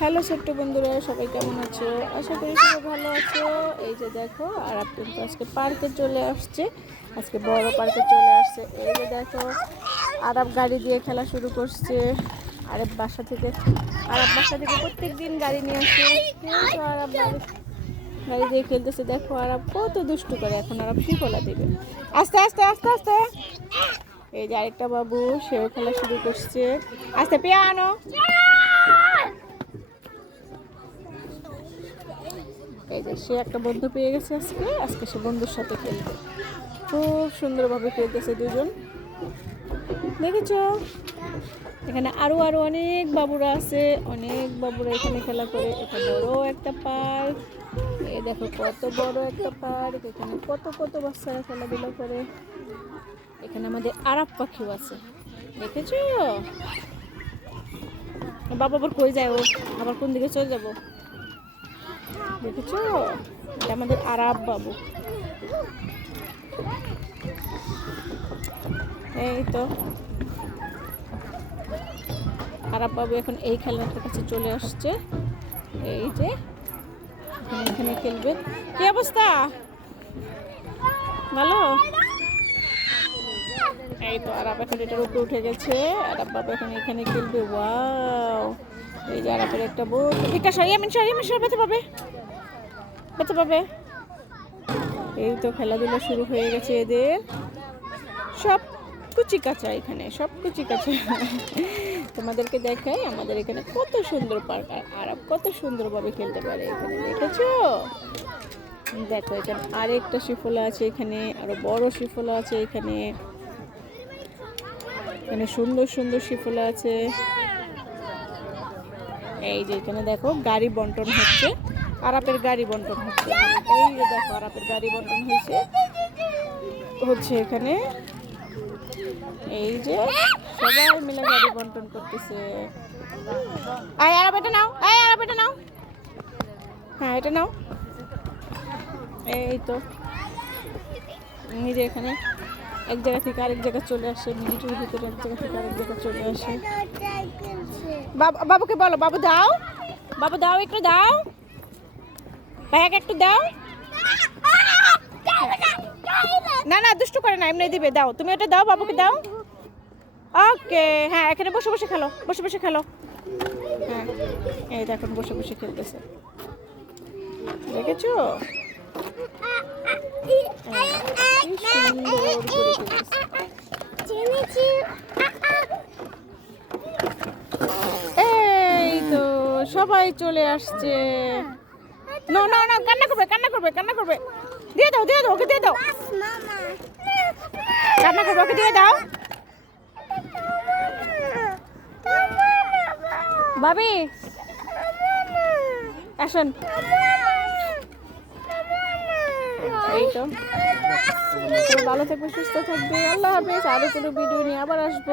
Hello ছোট্ট বন্ধুরা, সবাই কেমন আছো? আশা করি সবাই ভালো আছো। এই যে দেখো, আর কিন্তু আজকে পার্কে চলে আসছে। আজকে বড় পার্কে চলে আসছে। এই যে দেখো, আরব গাড়ি দিয়ে খেলা শুরু করছে। আরব বাসা থেকে, আরব বাসা থেকে প্রত্যেক দিন গাড়ি নিয়ে আসে। এই তো আরব গাড়ি গাড়ি দিয়ে খেলতেছে। দেখো, আরব কত দুষ্টু করে। এখন আরব শিকলা দেবে। আস্তে আস্তে আস্তে আস্তে। এই যে আরেকটা বাবু, সেও খেলা শুরু করছে। আস্তে, পিয়ানো! এই যে সে একটা বন্ধু পেয়ে গেছে আজকে আজকে সে বন্ধুর সাথে খেলবে। খুব সুন্দরভাবে খেলতেছে দুজন। দেখেছ? এখানে আরও আরও অনেক বাবুরা আছে, অনেক বাবুরা এখানে খেলা করে। এটা বড় একটা পার্ক। এই দেখো কত বড় একটা পার্ক। এখানে কত কত বাচ্চারা খেলাধুলা করে। এখানে আমাদের আরাপ পাখিও আছে। দেখেছ? বাবা আবার কই যায় ও? আবার কোন দিকে চলে যাব? দেখেছ? এটা আমাদের আরাব বাবু। এই তো। আরাব বাবু এখন এই খেলনাটার কাছে চলে আসছে। এই যে, এখানে খেলবে। কি অবস্থা? ভালো? এই তো আরাব এখন এটার উপরে উঠে গেছে। আরাব বাবু এখন এখানে খেলবে। ওয়াও! এই যে আরাবের একটা বউ বিকাশ সর ইয়ামিন সর পেতে পাবে। পেতে পাবে এই তো খেলাধুলা শুরু হয়ে গেছে এদের। সব কুচি কাঁচা এখানে, সব কুচি কাঁচা। তোমাদেরকে দেখাই আমাদের এখানে কত সুন্দর পার্ক, আর আরব কত সুন্দরভাবে খেলতে পারে এখানে, দেখেছ? দেখো এখানে আরেকটা শিফলা আছে এখানে, আরও বড় শিফলা আছে এখানে। এখানে সুন্দর সুন্দর শিফলা আছে। এই যে এখানে দেখো, গাড়ি বন্টন হচ্ছে। আরাপের গাড়ি বন্টন হচ্ছে। এই যে দেখো আরাপের গাড়ি বন্টন হয়েছে। হচ্ছে এখানে। এই যে সবাই মিলে গাড়ি বন্টন করতেছে। আয় আরাপ, এটা নাও। আয় আরাপ, এটা নাও। হ্যাঁ এটা নাও। এই তো। যে এখানে এক জায়গা থেকে আরেক জায়গায় চলে আসে। মিনিটের ভিতরে এক জায়গা থেকে আরেক জায়গায় চলে আসে। বাবা, বাবুকে বলো, বাবু দাও। বাবু দাও, একটু দাও। ভাইয়াকে একটু দাও। না না, দুষ্টু করে না, এমনি দিবে, দাও। তুমি ওটা দাও, বাবুকে দাও। ওকে হ্যাঁ এখানে বসে বসে খেলো, বসে বসে খেলো। হ্যাঁ এই তো এখন বসে বসে খেলতেছে। দেখেছ? এই তো, সবাই চলে আসছে। নো নো নো কান্না করবে কান্না করবে কান্না করবে দিয়ে দাও দিয়ে দাও ওকে দিয়ে দাও কান্না করবে ওকে দিয়ে দাও ভাবি আসুন এই তো। ভালো থাকবে সুস্থ থাকবে। আল্লাহ হাফেজ। আরও কোনো ভিডিও নিয়ে আবার আসব।